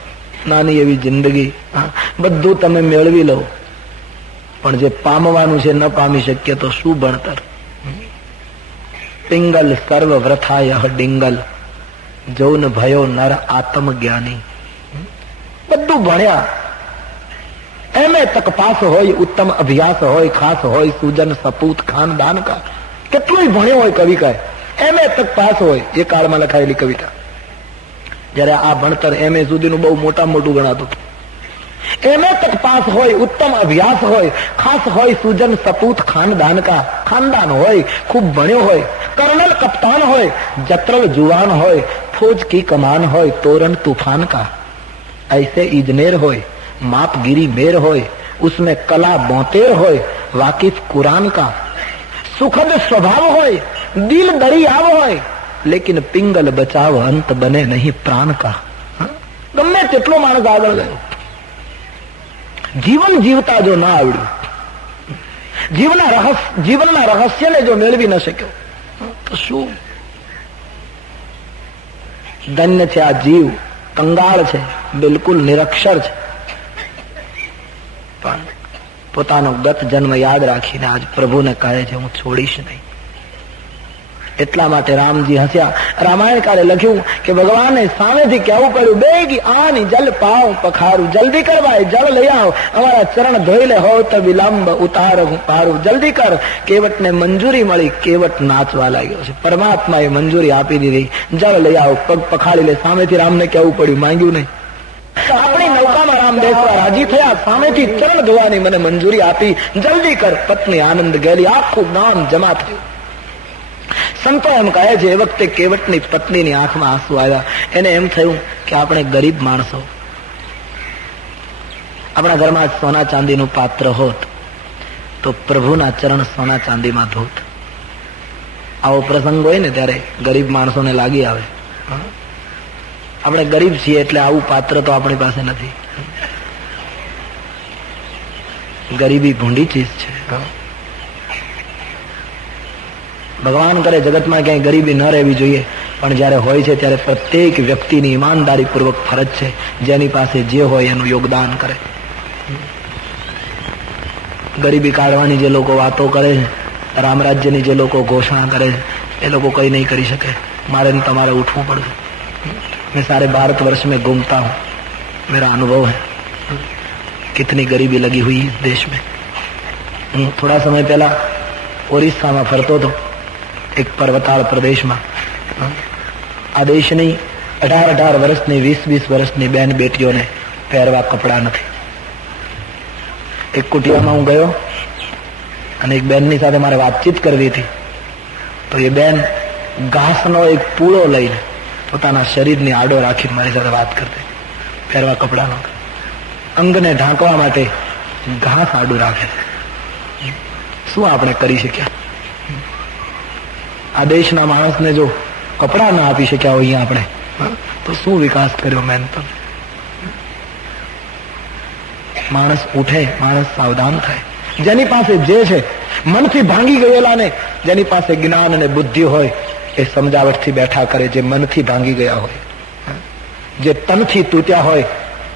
નાની એવી જિંદગી, બધું તમે મેળવી લો પણ જે પામવાનું છે ન પામી શકીએ તો શું ભણતર? પિંગલ સર્વ વ્રથાય ડિંગલ, જૌન ભયો નર આત્મજ્ઞાની. બધું ભણ્યા, એમે તક પાસ હોય, ઉત્તમ અભ્યાસ હોય, ખાસ હોય, સુજન સપૂત ખાનદાન કા. કેટલું ભણ્યો હોય કવિ કહે, એમે તક પાસ હોય. એ કાળમાં લખાયેલી કવિતા. જયારે આ ભણતર MA સુધીનું બહુ મોટું ગણાતું. MA તક પાસ હોય, ઉત્તમ અભ્યાસ હોય, ખાસ હોય સુજન સપૂત ખાનદાન હોય, ખૂબ ભણ્યો હોય, कर्नल कप्तान હોય, जत्रल जुवान હોય, फौज की कमान હોય, तोरण तूफान का, ऐसे इंजीनियर હોય, मापगिरी मेर હોય, उसमें कला बोतेर હોય, वाकिफ कुरान का, सुखद स्वभाव હોય, दिल दरियाव હોય, लेकिन पिंगल बचाव अंत बने नहीं प्राण का. ગમે તેટલો માણસ આગળ ગયો, જીવન જીવતા જો ના આવડ્યું, જીવનના રહસ્યને જો મેળવી ન શક્યો તો શું? ધન્ય છે આ જીવ, કંગાળ છે, બિલકુલ નિરક્ષર છે, પણ પોતાનો ગત જન્મ યાદ રાખીને આજ પ્રભુને કહે છે હું છોડીશ નહીં. એટલા માટે રામજી હસ્યા. રામાયણકારે લખ્યું કે ભગવાને સામેથી કહેવું પડ્યું, બેગી આની જલ પાવ પખારું, જલ્દી કર ભાઈ, જળ લઈ આવ, અમારા ચરણ ધોઈ લે, હો તો વિલંબ ઉતાર પારું, જલ્દી કર. કેવટને મંજૂરી મળી, કેવટ નાચવા લાગ્યો છે. પરમાત્માએ મંજૂરી આપી દીધી, જળ લઈ આવ, પગ પખાડી લે. સામેથી રામને કહેવું પડ્યું, માંગ્યું નહીં. આપણી નૌકામાં રામ બેસવા રાજી થયા, સામેથી ચરણ ધોવાની મને મંજૂરી આપી, જલ્દી કર. પત્ની આનંદ ગયેલી, આખું ગામ જમા થયું. સંતો એમ કહે છે એ વખતે કેવટની પત્નીની આંખમાં આંસુ આવ્યા. એને એમ થયું કે આપણે ગરીબ માણસો, આપણા ઘરમાં સોના ચાંદીનું પાત્ર હોત તો પ્રભુના ચરણ સોના ચાંદીમાં ધોત. આવો પ્રસંગ હોય ને ત્યારે ગરીબ માણસોને લાગી આવે, આપણે ગરીબ છીએ એટલે આવું પાત્ર તો આપણી પાસે નથી. ગરીબી ભૂંડી ચીજ છે. ભગવાન કરે જગતમાં ક્યાંય ગરીબી ન રહેવી જોઈએ, પણ જયારે હોય છે ત્યારે પ્રત્યેક વ્યક્તિની ઈમાનદારી પૂર્વક ફરજ છે જેની પાસે જે હોય એનું યોગદાન કરે. ગરીબી કાઢવાની જે લોકો વાતો કરે છે, રામ રાજ્યની જે લોકો ઘોષણા કરે છે, એ લોકો કઈ નહીં કરી શકે. મારે તમારે ઉઠવું પડશે. मैं सारे भारतवर्ष में घूमता हूँ, मेरा अनुभव है कितनी गरीबी लगी हुई इस देश में. થોડા સમય પહેલા ઓરિસ્સામાં ફરતો હતો, એક પર્વતાળ પ્રદેશમાં. આ દેશની 18 વર્ષની 20 વર્ષની બેન બેટીઓને પહેરવા કપડા નથી. એક કુટિયામાં હું ગયો અને એક બેનની સાથે મારે વાતચીત કરવી હતી. તો એ બેન ઘાસનો એક પૂળો લઈને પોતાના શરીરની આડો રાખીને મારી સાથે વાત કરતી. પહેરવા કપડા નહોતા, અંગને ઢાંકવા માટે ઘાસ આડું રાખે. શું આપણે કરી શક્યા? આ દેશના માણસને જો કપડા ના આપી શક્યા હોય આપણે, તો શું વિકાસ કર્યો મેન? તો માણસ ઉઠે, માણસ સાવધાન થાય. જેની પાસે જે છે, મનથી ભાંગી ગયેલાને, જેની પાસે જ્ઞાન અને બુદ્ધિ હોય એ સમજાવટથી બેઠા કરે. જે મનથી ભાંગી ગયા હોય, જે તનથી તૂટ્યા હોય,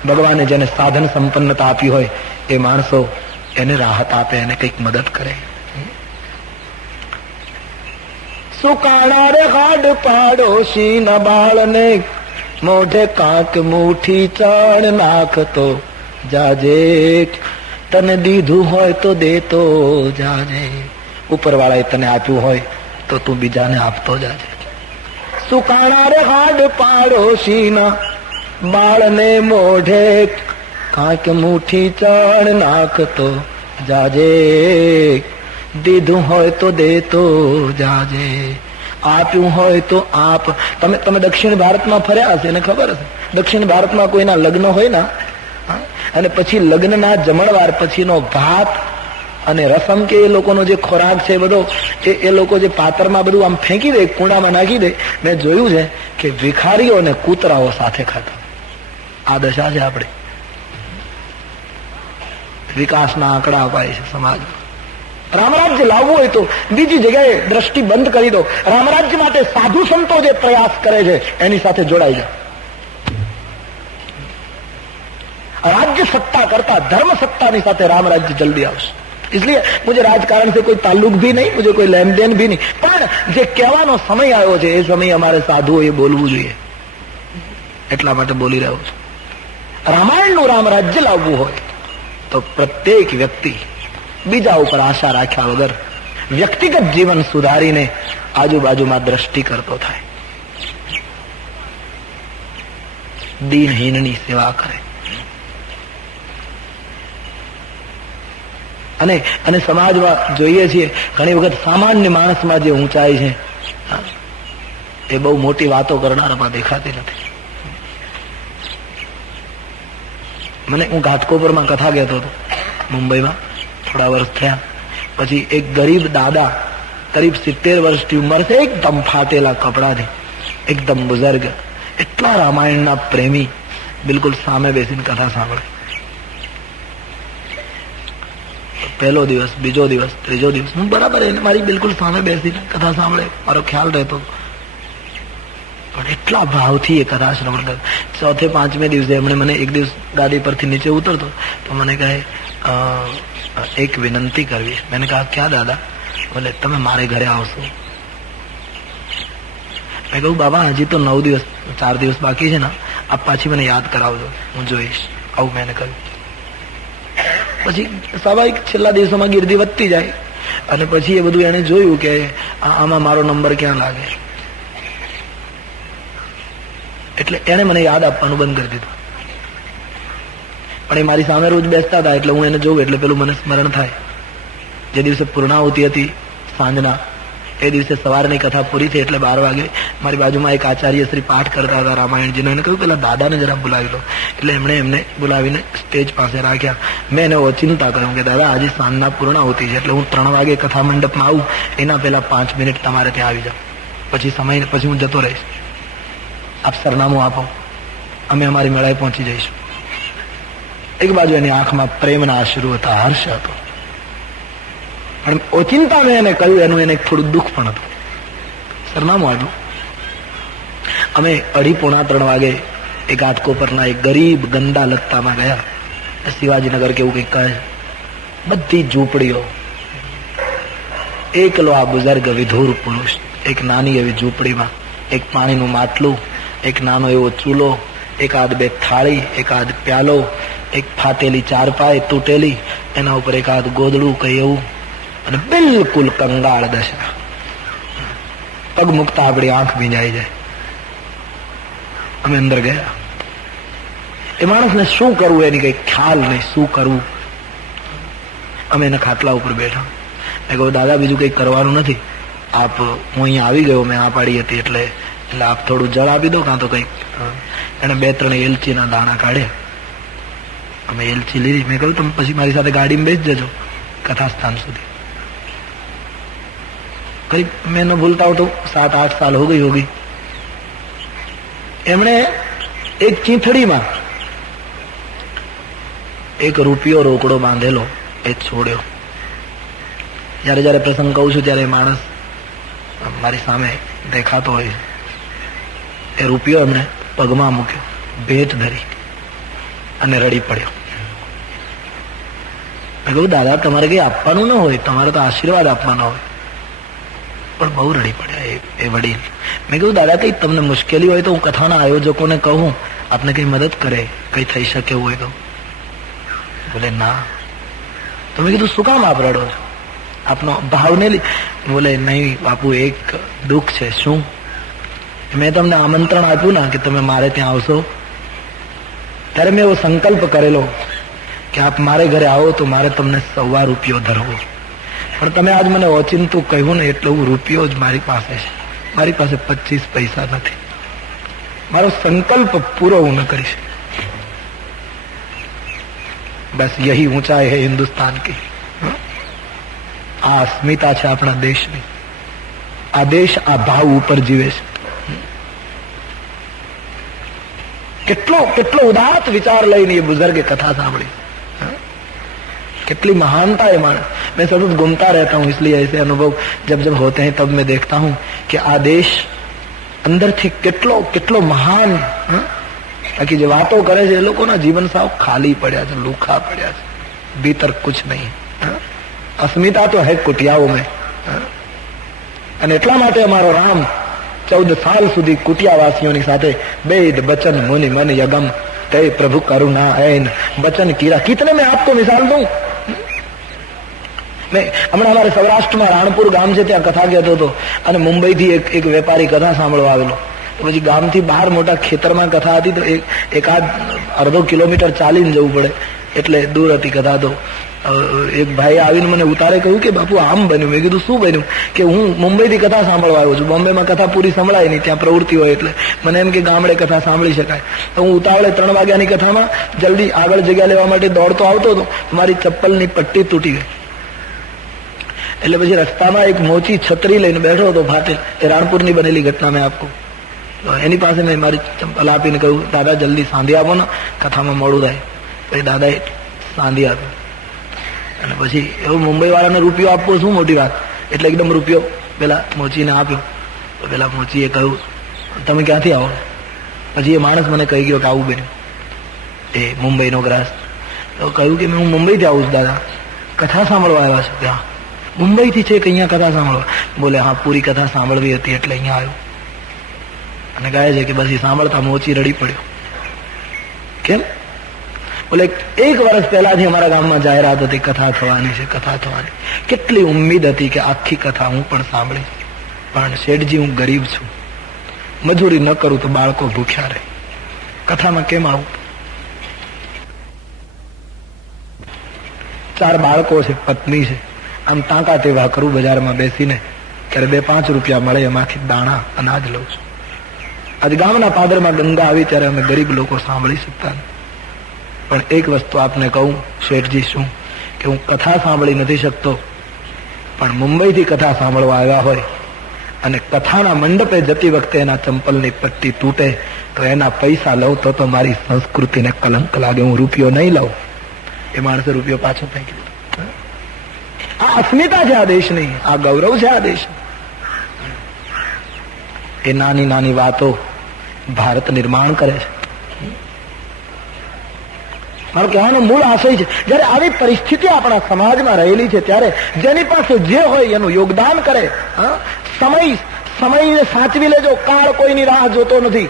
ભગવાને જેને સાધન સંપન્નતા આપી હોય એ માણસો એને રાહત આપે, એને કંઈક મદદ કરે. સુકાણા રે હાડ પાડોશી ના બાળને, મોઢે કાંક મુઠી ચણ નાખતો જાજે, તને દીધું હોય તો દેતો જાજે. ઉપરવાળાએ તને આપ્યું હોય તો તું બીજાને આપતો જાજે. સુકાણા રે હાડ પાડોશી ના બાળને, મોઢે કાંક મુઠી ચણ નાખતો જાજે, દીધું હોય તો દેતો જાજે, આપ્યું હોય તો આપ. તમે દક્ષિણ ભારતમાં ફર્યા હશે ને ખબર હશે, દક્ષિણ ભારતમાં કોઈના લગ્ન હોય ને, અને પછી લગ્નના જમણવાર પછીનો ભાત અને રસમ કે એ લોકોનો જે ખોરાક છે બધો, એ લોકો જે પાત્રમાં બધું આમ ફેંકી દે, કુંડામાં નાખી દે. મેં જોયું છે કે ભિખારીઓ અને કૂતરાઓ સાથે ખાતા. આ દશા છે આપણી. વિકાસના આંકડા અપાય છે સમાજમાં. રામરાજ્ય લાવવું હોય તો બીજી જગ્યાએ દ્રષ્ટિ બંધ કરી દો. રામરાજ્ય માટે સાધુ સંતો જે પ્રયાસ કરે છે એની સાથે જોડાઈ જાય. राज्य सत्ता करता धर्म सत्ता साथ राम राज्य जल्दी आवशे. इसलिए मुझे राजकारण से कोई ताल्लुक भी नहीं, मुझे कोई लेन देन भी नहीं, पण जे कहेવાનો समय આવ્યો છે એ સમય અમારે સાધુઓએ બોલવું જોઈએ, એટલા માટે બોલી રહ્યો છું. રામાયણનું રામ રાજ્ય લાવવું હોય તો પ્રત્યેક વ્યક્તિ બીજા ઉપર આશા રાખ્યા વગર વ્યક્તિગત જીવન સુધારીને આજુબાજુમાં દ્રષ્ટિ કરતો થાય. દીનહીનની સેવા કરે. અને સમાજમાં જોઈએ છીએ ઘણી વખત સામાન્ય માણસમાં જે ઊંચાઈ છે એ બહુ મોટી વાતો કરનારામાં દેખાતી નથી. હું ઘાટકોપરમાં કથા કહેતો હતો મુંબઈમાં, થોડા વર્ષ થયા પછી એક ગરીબ દાદા, કરીબ 70 વર્ષની ઉંમર છે, એકદમ ફાટેલા કપડાથી, એકદમ બુઝર્ગ, એટલા રામાયણના પ્રેમી, બિલકુલ સામે બેસીને કથા સાંભળે. પહેલો દિવસ, બીજો દિવસ, ત્રીજો દિવસ હું બરાબર એને મારી બિલકુલ સામે બેસીને કથા સાંભળે, મારો ખ્યાલ રહેતો, પણ એટલા ભાવથી એ કથા શ્રવણ કરે. ચોથે પાંચમે દિવસે એમણે મને એક દિવસ ગાડી પરથી નીચે ઉતરતો તો મને કહે એક વિનંતી કરવી. મેં કહા ક્યાં દાદા? બોલે તમે મારે ઘરે આવશો? મેં કહ્યું બાબા હજી તો 9 દિવસ 4 દિવસ બાકી છે ને, આપ પાછી મને યાદ કરાવજો, હું જોઈશ. આવું મેં કહ્યું. પછી સ્વાભાવિક છેલ્લા દિવસોમાં ગીર્દી વધતી જાય અને પછી એ બધું એને જોયું કે આમાં મારો નંબર ક્યાં લાગે, એટલે એને મને યાદ આપવાનું બંધ કરી દીધું. પણ એ મારી સામે રોજ બેસતા હતા એટલે હું એને જોઉં એટલે પેલું મને સ્મરણ થાય. જે દિવસે પૂર્ણાહુતિ હતી સાંજના, એ દિવસે સવારની કથા પૂરી થઈ એટલે 12 વાગે મારી બાજુમાં એક આચાર્ય શ્રી પાઠ કરતા હતા રામાયણજીનો. એને કહ્યું પેલા દાદાને જરા બોલાવી લો. એટલે એમને બોલાવીને સ્ટેજ પાસે રાખ્યા. મેં એને ઓચિંતા કહ્યું કે દાદા આજે સાંજના પૂર્ણાહુતિ છે એટલે હું 3 વાગે કથા મંડપમાં આવું એના પહેલા 5 મિનિટ તમારે ત્યાં આવી જાઉં, પછી હું જતો રહીશ. આપ સરનામું આપો, અમે અમારી મેળાએ પહોંચી જઈશું. એક બાજુ એની આંખમાં પ્રેમના અશ્રુ હતા, હર્ષ હતો, પણ ઓચિંતા મેં એને કહ્યું એનું એને થોડું દુઃખ પણ હતું. સરનામું આપ્યું. અમે 2:30-3 વાગે એ ઘાટકોપરના એક ગરીબ ગંદા લત્તામાં ગયા. શિવાજીનગર કેવું કંઈક કહે, બધી ઝૂંપડીઓ, એકલો આ બુઝર્ગ વિધુર પુરુષ એક નાની એવી ઝૂંપડીમાં, એક પાણીનું માટલું, એક નાનો એવો ચૂલો, એકાદ બે થાળી, એકાદ પ્યાલો, એક ફાટેલી ચારપાઈ તૂટેલી, એના ઉપર એકાદ ગોદડું કઈ એવું, અને બિલકુલ કંગાળ દશા. પગ મૂકતા આપણી આંખ ભીંજાઈ જાય. અમે અંદર ગયા. એ માણસને શું કરવું એની કઈ ખ્યાલ નહીં, શું કરવું. અમે એના ખાટલા ઉપર બેઠા. મેં કહ્યું દાદા બીજું કંઈ કરવાનું નથી, આપ, હું અહીંયા આવી ગયો, મેં આ પાડી હતી એટલે આપ થોડું જળ આપી દો કાં તો કંઈક. એને 2-3 એલચીના દાણા કાઢ્યા. અમે એલચી લીધી. મેં કહ્યું તમે પછી મારી સાથે ગાડીમાં બેસી જજો કથા સ્થાન સુધી. करीब मैं न भूलता हूं तो 7-8 साल हो गई होगी. एमने एक चींथड़ी में 1 રૂપિયો રોકડો બાંધેલો એ છોડ્યો. જયારે જયારે પ્રસંગ કહું છું ત્યારે માણસ મારી સામે દેખાતો હોય. એ રૂપિયો એમણે પગમાં મૂક્યો, ભેટ ધરી અને રડી પડ્યો. મેં કહ્યું દાદા તમારે કઈ આપવાનું ન હોય, તમારે તો આશીર્વાદ આપવાનો હોય. પણ બહુ રડી પડ્યા એ વડીલ. મેં કહ્યું દાદા કઈ તમને મુશ્કેલી હોય તો હું કથાના આયોજકોને કહું, આપને કઈ મદદ કરે, કઈ થઈ શકે એવું હોય તો. બોલે ના. તો મેં કીધું શું કામ આપ રડો છો, આપનો ભાવને બોલે નહીં બાપુ એક દુઃખ છે. શું? મેં તમને આમંત્રણ આપ્યું ને કે તમે મારે ત્યાં આવશો, ત્યારે મેં એવો સંકલ્પ કરેલો કે આપ મારે ઘરે આવો તો મારે તમને 1.25 રૂપિયો ધરવો. પણ તમે આજ મને ઓચિંતું કહ્યું ને એટલે હું રૂપિયો જ મારી પાસે છે, મારી પાસે 25 પૈસા નથી. મારો સંકલ્પ પૂરો હું ન કરીશ. બસ યહી ઊંચાઈ હૈ હિન્દુસ્તાન की. આ અસ્મિતા છે આપણા દેશની. આ દેશ આ ભાવ ઉપર જીવે છે. કેટલો કેટલો ઉદાત્ત વિચાર લઈને એ બુઝર્ગે કથા સાંભળી. कितनी महानता है मानस. मैं सतत घूमता रहता हूँ इसलिए ऐसे अनुभव जब जब होते हैं तब मैं देखता हूँ कि आ देश अंदर थी કેટલો કેટલો મહાન. બાકી જે વાતો કરે છે એ લોકોના જીવન સાવ ખાલી પડ્યા છે, લુખા પડ્યા છે, ભીતર કુછ નહીં. અસ્મિતા તો હૈ કુટિયાઓ મેં. અને એટલા માટે અમારો રામ 14 સાલ સુધી કુટિયાવાસીઓની સાથે વેદ બચન મુનિ मन यगम ते प्रभु करुणा ऐन बचन कीरा. कितने मैं आपको मिसाल दूं. मैं હમણાં અમારે સૌરાષ્ટ્રમાં રાણપુર ગામ છે ત્યાં કથા કહેતો હતો અને મુંબઈથી એક વેપારી કથા સાંભળવા આવેલો. પછી ગામથી બહાર મોટા ખેતરમાં કથા હતી, તો એકાદ અડધો કિલોમીટર ચાલીને જવું પડે, એટલે દૂર હતી કથા. તો એક ભાઈ આવીને મને ઉતારે કહ્યું કે બાપુ આમ બન્યું. મેં કીધું શું બન્યું? કે હું મુંબઈથી કથા સાંભળવા આવ્યો છું. બોમ્બેમાં કથા પૂરી સંભળાય નહીં, ત્યાં પ્રવૃત્તિ હોય, એટલે મને એમ કે ગામડે કથા સાંભળી શકાય. તો હું ઉતાવળે 3 વાગ્યાની કથામાં જલ્દી આગળ જગ્યા લેવા માટે દોડતો આવતો હતો, મારી ચપ્પલની પટ્ટી તૂટી ગઈ. એટલે પછી રસ્તામાં એક મોચી છત્રી લઈને બેઠો હતો ફાટેલ, એ રાણપુરની બનેલી ઘટના મેં આપકો. એની પાસે મેં મારી ચપ્પલ આપીને કહ્યું દાદા જલ્દી સાંધી આપો ને, કથામાં મોડું થાય. પછી દાદાએ સાંધી આપ્યો. અને પછી એવું મુંબઈ વાળાને રૂપિયો આપવો શું મોટી વાત, એટલે એકદમ રૂપિયો પેલા મોચીને આપ્યો. તો પેલા મોચીએ કહ્યું તમે ક્યાંથી આવો? પછી એ માણસ મને કહી ગયો કે આવું બન્યું, એ મુંબઈનો ગ્રાસ. તો કહ્યું કે હું મુંબઈથી આવું છું દાદા, કથા સાંભળવા આવ્યા છું. ત્યાં મુંબઈથી છે કે અહીંયા કથા સાંભળવા? બોલે હા, પૂરી કથા સાંભળવી હતી એટલે અહીંયા આવ્યો. અને કહે છે કે બસ એ સાંભળતા મોચી રડી પડ્યો. કેમ? બોલે 1 વર્ષ પહેલાથી અમારા ગામમાં જાહેરાત હતી કથા થવાની છે, કથા થવાની. કેટલી ઉમ્મીદ હતી કે આખી કથા હું પણ સાંભળીશ, પણ શેઠજી હું ગરીબ છું, મજૂરી ન કરું તો બાળકો ભૂખ્યા રહે, કથામાં કેમ આવું? 4 બાળકો છે, પત્ની છે, આમ તાંકા તેવા કરું બજારમાં બેસીને, ત્યારે 2-5 રૂપિયા મળે એમાંથી દાણા અનાજ લઉં છું. આજ ગામના પાદરમાં ગંગા આવી ત્યારે અમે ગરીબ લોકો સાંભળી શકતા નથી. પણ એક વસ્તુ આપને કહું શેઠજી, શું કે હું કથા સાંભળી નથી શકતો, પણ મુંબઈથી કથા સાંભળવા આવ્યા હોય અને કથાના મંડપે જતી વખતે એના ચંપલની પટ્ટી તૂટે તો એના પૈસા લઉં તો મારી સંસ્કૃતિને કલંક લાગે. હું રૂપિયો નહીં લઉં. એ માણસે રૂપિયો પાછો ફેંકી દીધો. આ અસ્મિતા છે આ દેશની, આ ગૌરવ છે આ દેશ. એ નાની નાની વાતો ભારત નિર્માણ કરે છે. મારો કહેવાનો મૂળ આશય છે, જયારે આવી પરિસ્થિતિ આપણા સમાજમાં રહેલી છે ત્યારે જેની પાસે જે હોય એનું યોગદાન કરે. સમયને સાચવી લેજો. કાળ કોઈની રાહ જોતો નથી.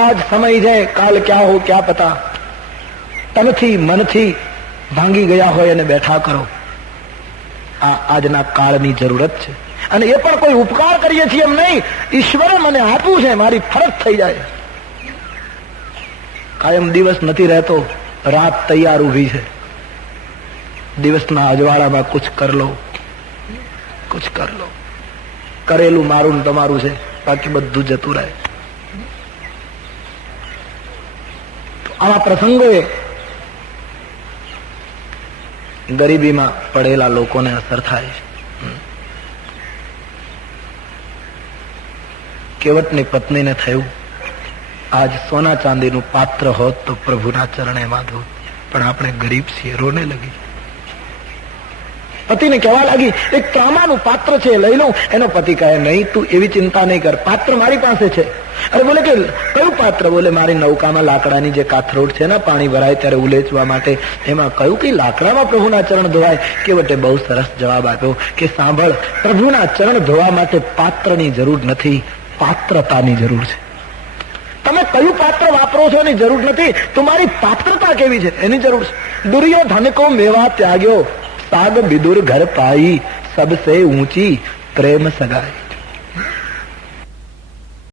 આજ સમય છે, કાલ ક્યાં હો ક્યાં પતા. તનથી મનથી ભાંગી ગયા હોય અને બેઠા કરો. આ આજના કાળની જરૂરત છે. અને એ પણ કોઈ ઉપકાર કરીએ છીએ એમ નહીં, ઈશ્વરે મને આપ્યું છે, મારી ફરજ થઈ જાય. કાયમ દિવસ નથી રહેતો, રાત તૈયાર ઉભી છે. દિવસના અજવાળામાં કુછ કર લો, કુછ કર લો. કરેલું મારું ને તમારું છે, બાકી બધું જતું રહે. આવા પ્રસંગોએ ગરીબીમાં પડેલા લોકોને અસર થાય છે. કેવટની પત્નીને થયું આજ સોના ચાંદીનું પાત્ર હોત તો પ્રભુના ચરણે માં ધોત, પણ આપણે ગરીબ છીએ, રોને લગી. પતિને કહેવા લાગી એક ત્રામાનું પાત્ર છે, લઈ લઉં. એનો પતિ કહે નહીં, તું એવી ચિંતા નહીં કર, પાત્ર મારી પાસે છે. અરે બોલે કે કયું પાત્ર? બોલે મારી નૌકામાં લાકડાની જે કાથરોડ છે ને, પાણી ભરાય ત્યારે ઉલેચવા માટે, એમાં કયું કે લાકડામાં પ્રભુના ચરણ ધોવાય? કેવટે બહુ સરસ જવાબ આપ્યો કે સાંભળ, પ્રભુના ચરણ ધોવા માટે પાત્રની જરૂર નથી, પાત્રતાની જરૂર છે. તમે કયું પાત્ર વાપરો છો એની જરૂર નથી, તમારી પાત્રતા કેવી છે એની જરૂર છે. દુર્યોધન કો મેવા ત્યાગ્યો, સાગ બિદુર ઘર પાઈ, સબસે ઊંચી પ્રેમ સગાઈ.